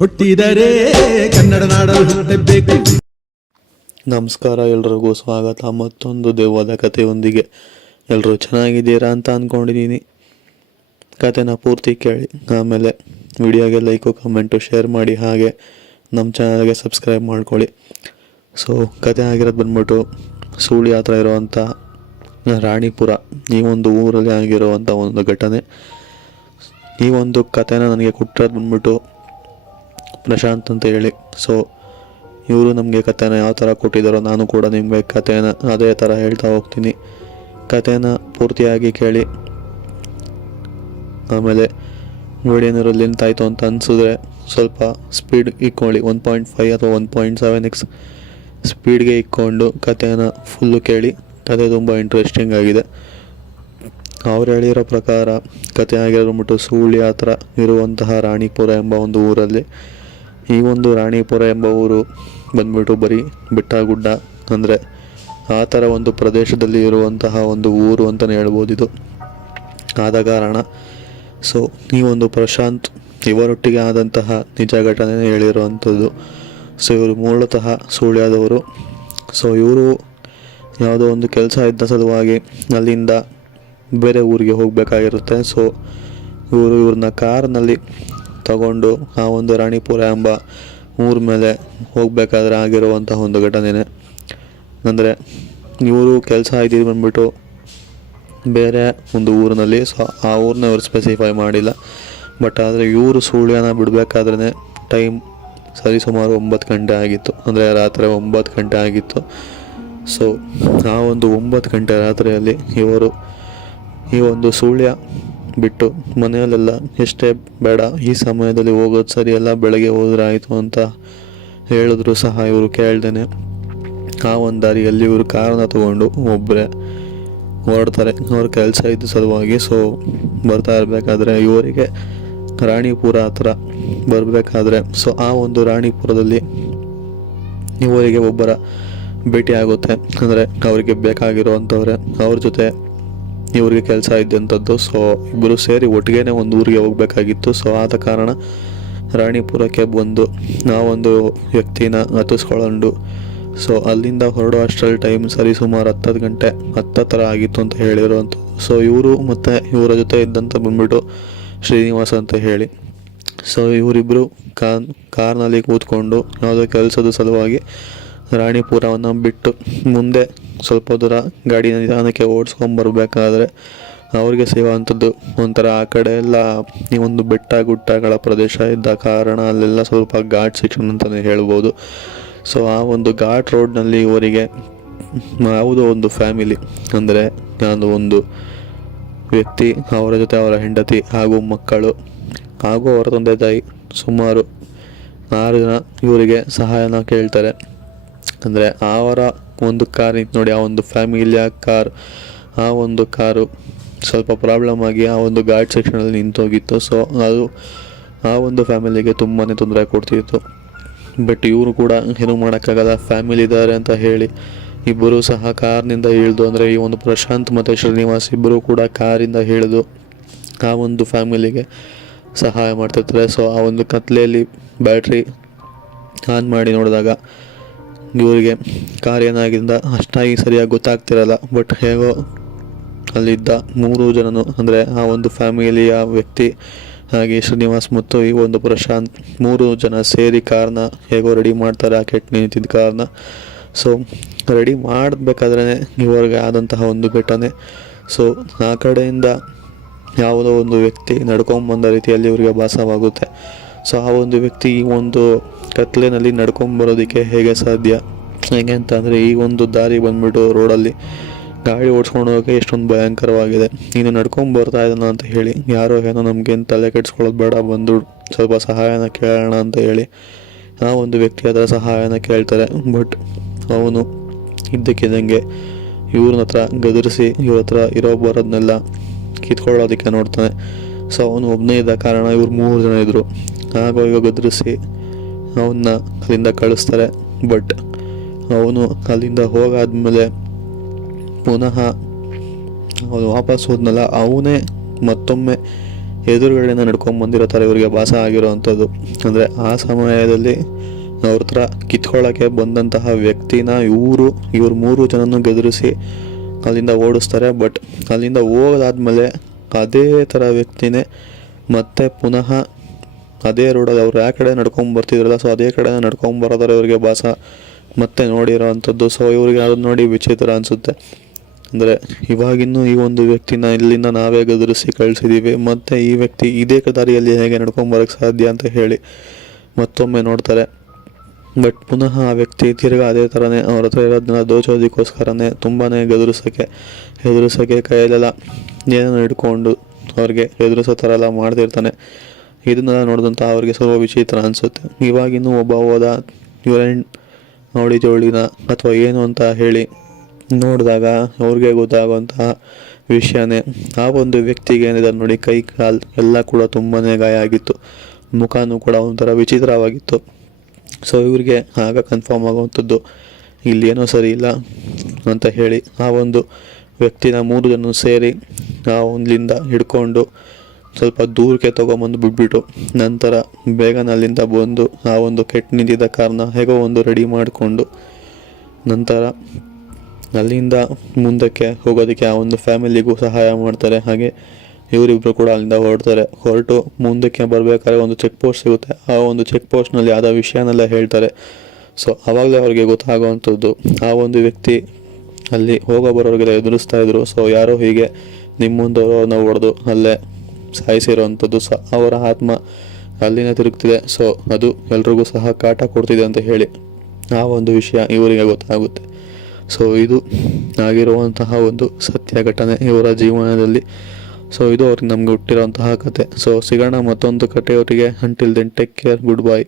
ಹುಟ್ಟಿದರೆ ಕನ್ನಡ ನಾಡಲು ಹುಟ್ಟಬೇಕು. ನಮಸ್ಕಾರ, ಎಲ್ರಿಗೂ ಸ್ವಾಗತ ಮತ್ತೊಂದು ದೆವ್ವದ ಕಥೆಯೊಂದಿಗೆ. ಎಲ್ಲರೂ ಚೆನ್ನಾಗಿದ್ದೀರಾ ಅಂತ ಅಂದ್ಕೊಂಡಿದ್ದೀನಿ. ಕಥೆನ ಪೂರ್ತಿ ಕೇಳಿ, ಆಮೇಲೆ ವಿಡಿಯೋಗೆ ಲೈಕು ಕಮೆಂಟು ಶೇರ್ ಮಾಡಿ, ಹಾಗೆ ನಮ್ಮ ಚಾನಲ್ಗೆ ಸಬ್ಸ್ಕ್ರೈಬ್ ಮಾಡ್ಕೊಳ್ಳಿ. ಸೊ ಕತೆ ಆಗಿರೋದು ಬಂದ್ಬಿಟ್ಟು ಸೂಳಿ ಹತ್ರ ಇರೋವಂಥ ರಾಣಿಪುರ, ಈ ಒಂದು ಊರಲ್ಲಿ ಆಗಿರುವಂಥ ಒಂದು ಘಟನೆ. ಈ ಒಂದು ಕಥೆನ ನನಗೆ ಕೊಟ್ಟಿರೋದು ಬಂದ್ಬಿಟ್ಟು ಪ್ರಶಾಂತ್ ಅಂತ ಹೇಳಿ. ಸೊ ಇವರು ನಮಗೆ ಕಥೆನ ಯಾವ ಥರ ಕೊಟ್ಟಿದ್ದಾರೋ ನಾನು ಕೂಡ ನಿಮಗೆ ಕಥೆನ ಅದೇ ಥರ ಹೇಳ್ತಾ ಹೋಗ್ತೀನಿ. ಕಥೆನ ಪೂರ್ತಿಯಾಗಿ ಕೇಳಿ, ಆಮೇಲೆ ವಿಡಿಯೋನರು ಲೆಂತ್ ಆಯಿತು ಅಂತ ಅನಿಸಿದ್ರೆ ಸ್ವಲ್ಪ ಸ್ಪೀಡ್ ಇಕ್ಕೊಳ್ಳಿ. 1.5 ಅಥವಾ 1.7x ಸ್ಪೀಡ್ಗೆ ಇಕ್ಕೊಂಡು ಕಥೆನ ಫುಲ್ಲು ಕೇಳಿ. ಕಥೆ ತುಂಬ ಇಂಟ್ರೆಸ್ಟಿಂಗ್ ಆಗಿದೆ. ಅವ್ರು ಹೇಳಿರೋ ಪ್ರಕಾರ ಕಥೆ ಆಗಿರೋದ್ಬಿಟ್ಟು ಸೂಳಿ ಹತ್ರ ಇರುವಂತಹ ರಾಣಿಪುರ ಎಂಬ ಒಂದು ಊರಲ್ಲಿ. ಈ ಒಂದು ರಾಣಿಪುರ ಎಂಬ ಊರು ಬಂದ್ಬಿಟ್ಟು ಬರೀ ಬೆಟ್ಟ ಗುಡ್ಡ, ಅಂದರೆ ಆ ಥರ ಒಂದು ಪ್ರದೇಶದಲ್ಲಿ ಇರುವಂತಹ ಒಂದು ಊರು ಅಂತಲೇ ಹೇಳ್ಬೋದು ಇದು. ಆದ ಕಾರಣ ಸೊ ಈ ಒಂದು ಪ್ರಶಾಂತ್ ಇವರೊಟ್ಟಿಗೆ ಆದಂತಹ ನಿಜ ಘಟನೆ ಹೇಳಿರುವಂಥದ್ದು. ಸೊ ಇವರು ಮೂಲತಃ ಸುಳ್ಯದವರು. ಸೊ ಇವರು ಯಾವುದೋ ಒಂದು ಕೆಲಸ ಇದ್ದ ಸಲುವಾಗಿ ಅಲ್ಲಿಂದ ಬೇರೆ ಊರಿಗೆ ಹೋಗಬೇಕಾಗಿರುತ್ತೆ. ಸೊ ಇವ್ರನ್ನ ಕಾರ್ನಲ್ಲಿ ತಗೊಂಡು ಆ ಒಂದು ರಾಣಿಪುರ ಎಂಬ ಊರ ಮೇಲೆ ಹೋಗಬೇಕಾದ್ರೆ ಆಗಿರುವಂತಹ ಒಂದು ಘಟನೆನೇ. ಅಂದರೆ ಇವರು ಕೆಲಸ ಇದ್ದಿದ್ದು ಬಂದ್ಬಿಟ್ಟು ಬೇರೆ ಒಂದು ಊರಿನಲ್ಲಿ. ಸೊ ಆ ಊರನ್ನ ಇವರು ಸ್ಪೆಸಿಫೈ ಮಾಡಿಲ್ಲ. ಬಟ್ ಆದರೆ ಇವರು ಸುಳ್ಯನ ಬಿಡಬೇಕಾದ್ರೆ ಟೈಮ್ ಸರಿಸುಮಾರು 9 ಗಂಟೆ ಆಗಿತ್ತು, ಅಂದರೆ ರಾತ್ರಿ 9 ಗಂಟೆ ಆಗಿತ್ತು. ಸೊ ಆ ಒಂದು 9 ಗಂಟೆ ರಾತ್ರಿಯಲ್ಲಿ ಇವರು ಈ ಒಂದು ಸುಳ್ಯ ಬಿಟ್ಟು ಮನೆಯಲ್ಲೆಲ್ಲ ಎಷ್ಟೇ ಬೇಡ, ಈ ಸಮಯದಲ್ಲಿ ಹೋಗೋದು ಸರಿಯಲ್ಲ, ಬೆಳಗ್ಗೆ ಹೋದ್ರೆ ಆಯಿತು ಅಂತ ಹೇಳಿದ್ರು ಸಹ ಇವರು ಕೇಳ್ದೇನೆ ಆ ಒಂದು ದಾರಿಯಲ್ಲಿ ಇವರು ಕಾರನ್ನ ತಗೊಂಡು ಒಬ್ಬರೇ ಹೊರಡ್ತಾರೆ ಅವ್ರ ಕೆಲಸ ಇದ್ದ ಸಲುವಾಗಿ. ಸೊ ಬರ್ತಾ ಇರಬೇಕಾದ್ರೆ ಇವರಿಗೆ ರಾಣಿಪುರ ಹತ್ರ ಬರಬೇಕಾದ್ರೆ ಸೊ ಆ ಒಂದು ರಾಣಿಪುರದಲ್ಲಿ ಇವರಿಗೆ ಒಬ್ಬರ ಭೇಟಿ ಆಗುತ್ತೆ. ಅಂದರೆ ಅವರಿಗೆ ಬೇಕಾಗಿರುವಂಥವ್ರೆ, ಅವ್ರ ಜೊತೆ ಇವ್ರಿಗೆ ಕೆಲಸ ಇದ್ದಂಥದ್ದು. ಸೊ ಇಬ್ಬರು ಸೇರಿ ಒಟ್ಟಿಗೆ ಒಂದು ಊರಿಗೆ ಹೋಗಬೇಕಾಗಿತ್ತು. ಸೊ ಆದ ಕಾರಣ ರಾಣಿಪುರಕ್ಕೆ ಬಂದು ಆ ಒಂದು ವ್ಯಕ್ತಿನ ಹತ್ತಿಸ್ಕೊಂಡು ಸೊ ಅಲ್ಲಿಂದ ಹೊರಡೋ ಅಷ್ಟರಲ್ಲಿ ಟೈಮ್ ಸರಿ ಸುಮಾರು 10 ಗಂಟೆ 10 ಥರ ಆಗಿತ್ತು ಅಂತ ಹೇಳಿರುವಂಥದ್ದು. ಸೊ ಇವರು ಮತ್ತು ಇವರ ಜೊತೆ ಇದ್ದಂಥ ಬಂದ್ಬಿಟ್ಟು ಶ್ರೀನಿವಾಸ್ ಅಂತ ಹೇಳಿ. ಸೊ ಇವರಿಬ್ಬರು ಕಾರ್ನಲ್ಲಿ ಕೂತ್ಕೊಂಡು ಯಾವುದೋ ಕೆಲಸದ ಸಲುವಾಗಿ ರಾಣಿಪುರವನ್ನು ಬಿಟ್ಟು ಮುಂದೆ ಸ್ವಲ್ಪ ದೂರ ಗಾಡಿನ ನಿಧಾನಕ್ಕೆ ಓಡಿಸ್ಕೊಂಬರ್ಬೇಕಾದ್ರೆ ಅವ್ರಿಗೆ ಸಿಗುವಂಥದ್ದು ಒಂಥರ ಆ ಕಡೆ ಎಲ್ಲ ಈ ಒಂದು ಬೆಟ್ಟ ಗುಡ್ಡಗಳ ಪ್ರದೇಶ ಇದ್ದ ಕಾರಣ ಅಲ್ಲೆಲ್ಲ ಸ್ವಲ್ಪ ಘಾಟ್ ಸೆಕ್ಷನ್ ಅಂತಲೇ ಹೇಳ್ಬೋದು. ಸೊ ಆ ಒಂದು ಘಾಟ್ ರೋಡ್ನಲ್ಲಿ ಇವರಿಗೆ ಯಾವುದೋ ಒಂದು ಫ್ಯಾಮಿಲಿ, ಅಂದರೆ ಯಾವುದೋ ಒಂದು ವ್ಯಕ್ತಿ, ಅವರ ಜೊತೆ ಅವರ ಹೆಂಡತಿ ಹಾಗೂ ಮಕ್ಕಳು ಹಾಗೂ ಅವರ ತಂದೆ ತಾಯಿ ಸುಮಾರು 6 ಜನ ಇವರಿಗೆ ಸಹಾಯನ ಕೇಳ್ತಾರೆ. ಅಂದರೆ ಅವರ ಒಂದು ಕಾರ್ ನಿಂತು ನೋಡಿ, ಆ ಒಂದು ಫ್ಯಾಮಿಲಿಯ ಕಾರ್, ಆ ಒಂದು ಕಾರು ಸ್ವಲ್ಪ ಪ್ರಾಬ್ಲಮ್ ಆಗಿ ಆ ಒಂದು ಘಾಟ್ ಸೆಕ್ಷನಲ್ಲಿ ನಿಂತೋಗಿತ್ತು. ಸೊ ಅದು ಆ ಒಂದು ಫ್ಯಾಮಿಲಿಗೆ ತುಂಬಾ ತೊಂದರೆ ಕೊಡ್ತಿತ್ತು. ಬಟ್ ಇವರು ಕೂಡ ಏನೂ ಮಾಡೋಕ್ಕಾಗಲ್ಲ, ಫ್ಯಾಮಿಲಿ ಇದ್ದಾರೆ ಅಂತ ಹೇಳಿ ಇಬ್ಬರು ಸಹ ಕಾರ್ನಿಂದ ಇಳಿದು, ಅಂದರೆ ಈ ಒಂದು ಪ್ರಶಾಂತ್ ಮತ್ತು ಶ್ರೀನಿವಾಸ್ ಇಬ್ಬರು ಕೂಡ ಕಾರಿಂದ ಇಳಿದು ಆ ಒಂದು ಫ್ಯಾಮಿಲಿಗೆ ಸಹಾಯ ಮಾಡ್ತಿರ್ತಾರೆ. ಸೊ ಆ ಒಂದು ಕತ್ಲೆಯಲ್ಲಿ ಬ್ಯಾಟ್ರಿ ಆನ್ ಮಾಡಿ ನೋಡಿದಾಗ ಇವರಿಗೆ ಕಾರ್ ಏನಾಗಿದ್ದ ಅಷ್ಟಾಗಿ ಸರಿಯಾಗಿ ಗೊತ್ತಾಗ್ತಿರಲ್ಲ. ಬಟ್ ಹೇಗೋ ಅಲ್ಲಿದ್ದ 3 ಜನನು, ಅಂದರೆ ಆ ಒಂದು ಫ್ಯಾಮಿಲಿಯ ವ್ಯಕ್ತಿ ಹಾಗೆ ಶ್ರೀನಿವಾಸ್ ಮತ್ತು ಈ ಒಂದು ಪ್ರಶಾಂತ್ 3 ಜನ ಸೇರಿ ಕಾರ್ನ ಹೇಗೋ ರೆಡಿ ಮಾಡ್ತಾರೆ, ಆ ಕೆಟ್ಟು ನಿಂತಿದ್ದ ಕಾರ್ನ. ಸೊ ರೆಡಿ ಮಾಡಬೇಕಾದ್ರೆ ಇವರಿಗೆ ಆದಂತಹ ಒಂದು ಘಟನೆ. ಸೊ ಆ ಕಡೆಯಿಂದ ಯಾವುದೋ ಒಂದು ವ್ಯಕ್ತಿ ನಡ್ಕೊಂಬಂದ ರೀತಿಯಲ್ಲಿ ಇವರಿಗೆ ಭಾಸವಾಗುತ್ತೆ. ಸೊ ಆ ಒಂದು ವ್ಯಕ್ತಿ ಈ ಒಂದು ಕತ್ಲೆನಲ್ಲಿ ನಡ್ಕೊಂಬರೋದಕ್ಕೆ ಹೇಗೆ ಸಾಧ್ಯ, ಹೇಗೆ ಅಂತ ಅಂದರೆ ಈ ಒಂದು ದಾರಿ ಬಂದ್ಬಿಟ್ಟು ರೋಡಲ್ಲಿ ಗಾಡಿ ಓಡಿಸ್ಕೊಂಡು ಹೋಗೋಕ್ಕೆ ಎಷ್ಟೊಂದು ಭಯಂಕರವಾಗಿದೆ. ನೀನು ನಡ್ಕೊಂಬರ್ತಾ ಇದ್ದಾನ ಅಂತ ಹೇಳಿ ಯಾರೋ ಏನೋ ನಮಗೇನು ತಲೆ ಕೆಡಿಸ್ಕೊಳ್ಳೋದು ಬೇಡ, ಬಂದು ಸ್ವಲ್ಪ ಸಹಾಯನ ಕೇಳೋಣ ಅಂತ ಹೇಳಿ ಆ ಒಂದು ವ್ಯಕ್ತಿ ಅದರ ಸಹಾಯನ ಕೇಳ್ತಾರೆ. ಬಟ್ ಅವನು ಇದ್ದಕ್ಕಿದ್ದಂಗೆ ಇವ್ರನ್ನ ಹತ್ರ ಗದರಿಸಿ ಇವ್ರ ಹತ್ರ ಇರೋ ಬರೋದನ್ನೆಲ್ಲ ಕಿತ್ಕೊಳ್ಳೋದಕ್ಕೆ ನೋಡ್ತಾನೆ. ಸೊ ಅವನು ಒಬ್ಬನೇ ಇದ್ದ ಕಾರಣ ಇವ್ರು 3 ಜನ ಇದ್ದರು. ಆಗ ಗದರಿಸಿ ಅವನ್ನ ಅಲ್ಲಿಂದ ಕಳಿಸ್ತಾರೆ. ಬಟ್ ಅವನು ಅಲ್ಲಿಂದ ಹೋಗಾದ್ಮೇಲೆ ಪುನಃ ಅವನು ವಾಪಸ್ ಹೋದ್ನಲ್ಲ, ಅವನೇ ಮತ್ತೊಮ್ಮೆ ಎದುರುಗಡೆಯಿಂದ ನಡ್ಕೊಂಡು ಬಂದಿರೋ ಥರ ಇವರಿಗೆ ಭಾಸ ಆಗಿರೋವಂಥದ್ದು. ಅಂದರೆ ಆ ಸಮಯದಲ್ಲಿ ಅವ್ರ ಹತ್ರ ಕಿತ್ಕೊಳ್ಳೋಕ್ಕೆ ಬಂದಂತಹ ವ್ಯಕ್ತಿನ ಇವ್ರು 3 ಜನನೂ ಗೆದರಿಸಿ ಅಲ್ಲಿಂದ ಓಡಿಸ್ತಾರೆ. ಬಟ್ ಅಲ್ಲಿಂದ ಹೋಗೋದಾದ್ಮೇಲೆ ಅದೇ ಥರ ವ್ಯಕ್ತಿನೇ ಮತ್ತೆ ಪುನಃ ಅದೇ ರೋಡಲ್ಲಿ ಅವ್ರು ಯಾವ ಕಡೆ ನಡ್ಕೊಂಡು ಬರ್ತಿದ್ರಲ್ಲ, ಸೊ ಅದೇ ಕಡೆ ನಡ್ಕೊಂಡು ಬರೋದಾರೆ ಇವ್ರಿಗೆ ಭಾಸ ಮತ್ತೆ ನೋಡಿರೋ ಅಂಥದ್ದು. ಸೊ ಇವ್ರಿಗೆ ಅದನ್ನು ನೋಡಿ ವಿಚಿತ್ರ ಅನಿಸುತ್ತೆ. ಅಂದರೆ ಇವಾಗಿನ್ನೂ ಈ ಒಂದು ವ್ಯಕ್ತಿನ ಇಲ್ಲಿಂದ ನಾವೇ ಗದರಿಸಿ ಕಳಿಸಿದ್ದೀವಿ, ಮತ್ತು ಈ ವ್ಯಕ್ತಿ ಇದೇ ದಾರಿಯಲ್ಲಿ ಹೇಗೆ ನಡ್ಕೊಂಬರೋಕ್ಕೆ ಸಾಧ್ಯ ಅಂತ ಹೇಳಿ ಮತ್ತೊಮ್ಮೆ ನೋಡ್ತಾರೆ. ಬಟ್ ಪುನಃ ಆ ವ್ಯಕ್ತಿ ತಿರ್ಗಾ ಅದೇ ಥರನೇ ಅವ್ರ ಹತ್ರ ಇರೋದನ್ನ ದೋಚೋದಕ್ಕೋಸ್ಕರನೇ ತುಂಬಾ ಹೆದರಿಸೋಕ್ಕೆ ಕೈಯಲ್ಲೆಲ್ಲ ಏನೇನೋ ಹಿಡ್ಕೊಂಡು ಅವ್ರಿಗೆ ಹೆದರಿಸೋ ಥರ ಎಲ್ಲ ಮಾಡ್ತಿರ್ತಾನೆ. ಇದನ್ನೆಲ್ಲ ನೋಡಿದಂಥ ಅವ್ರಿಗೆ ಸ್ವಲ್ಪ ವಿಚಿತ್ರ ಅನಿಸುತ್ತೆ. ಇವಾಗಿನ್ನೂ ಒಬ್ಬ ಹೋದ ಇವರೇನು ನೋಡಿ ಜೋಳಿನ ಅಥವಾ ಏನು ಅಂತ ಹೇಳಿ ನೋಡಿದಾಗ ಅವ್ರಿಗೆ ಗೊತ್ತಾಗುವಂತಹ ವಿಷಯನೇ ಆ ಒಂದು ವ್ಯಕ್ತಿಗೆ ಏನಿದೆ ನೋಡಿ, ಕೈ ಕಾಲು ಎಲ್ಲ ಕೂಡ ತುಂಬಾ ಗಾಯ ಆಗಿತ್ತು, ಮುಖನೂ ಕೂಡ ಒಂಥರ ವಿಚಿತ್ರವಾಗಿತ್ತು. ಸೊ ಇವ್ರಿಗೆ ಆಗ ಕನ್ಫರ್ಮ್ ಆಗುವಂಥದ್ದು ಇಲ್ಲಿ ಏನೋ ಸರಿ ಇಲ್ಲ ಅಂತ ಹೇಳಿ ಆ ಒಂದು ವ್ಯಕ್ತಿನ 3 ಜನ ಸೇರಿ ಆ ಒಂದ್ಲಿಂದ ಹಿಡ್ಕೊಂಡು ಸ್ವಲ್ಪ ದೂರಕ್ಕೆ ತೊಗೊಂಬಂದು ಬಿಟ್ಬಿಟ್ಟು ನಂತರ ಬೇಗನೆ ಅಲ್ಲಿಂದ ಬಂದು ಆ ಒಂದು ಕೆಟ್ಟು ನಿಂತಿದ್ದ ಕಾರಣ ಹೇಗೋ ಒಂದು ರೆಡಿ ಮಾಡಿಕೊಂಡು ನಂತರ ಅಲ್ಲಿಂದ ಮುಂದಕ್ಕೆ ಹೋಗೋದಕ್ಕೆ ಆ ಒಂದು ಫ್ಯಾಮಿಲಿಗೂ ಸಹಾಯ ಮಾಡ್ತಾರೆ. ಹಾಗೆ ಇವರಿಬ್ಬರು ಕೂಡ ಅಲ್ಲಿಂದ ಹೊರಟು ಮುಂದಕ್ಕೆ ಬರಬೇಕಾದ್ರೆ ಒಂದು ಚೆಕ್ ಪೋಸ್ಟ್ ಸಿಗುತ್ತೆ. ಆ ಒಂದು ಚೆಕ್ ಪೋಸ್ಟ್ನಲ್ಲಿ ಆದ ವಿಷಯನೆಲ್ಲ ಹೇಳ್ತಾರೆ. ಸೊ ಆವಾಗಲೇ ಅವ್ರಿಗೆ ಗೊತ್ತಾಗುವಂಥದ್ದು ಆ ಒಂದು ವ್ಯಕ್ತಿ ಅಲ್ಲಿ ಬರೋರಿಗೆಲ್ಲ ಎದುರಿಸ್ತಾ ಇದ್ರು. ಸೊ ಯಾರೋ ಹೀಗೆ ನಿಮ್ಮ ಮುಂದವ್ರನ್ನ ಹೊಡೆದು ಅಲ್ಲೇ ಸಾಯಿಸಿರೋವಂಥದ್ದು. ಅವರ ಆತ್ಮ ಅಲ್ಲಿನೇ ತಿರುಗ್ತಿದೆ. ಸೊ ಅದು ಎಲ್ರಿಗೂ ಸಹ ಕಾಟ ಕೊಡ್ತಿದೆ ಅಂತ ಹೇಳಿ ಆ ಒಂದು ವಿಷಯ ಇವರಿಗೆ ಗೊತ್ತಾಗುತ್ತೆ. ಸೊ ಇದು ಆಗಿರುವಂತಹ ಒಂದು ಸತ್ಯ ಘಟನೆ ಇವರ ಜೀವನದಲ್ಲಿ. ಸೊ ಇದು ಅವ್ರಿಗೆ ನಮ್ಗೆ ಹುಟ್ಟಿರೋಂತಹ ಕತೆ. ಸೊ ಸಿಗೋಣ ಮತ್ತೊಂದು ಕಥೆಯವರಿಗೆ. Until then take care, good bye.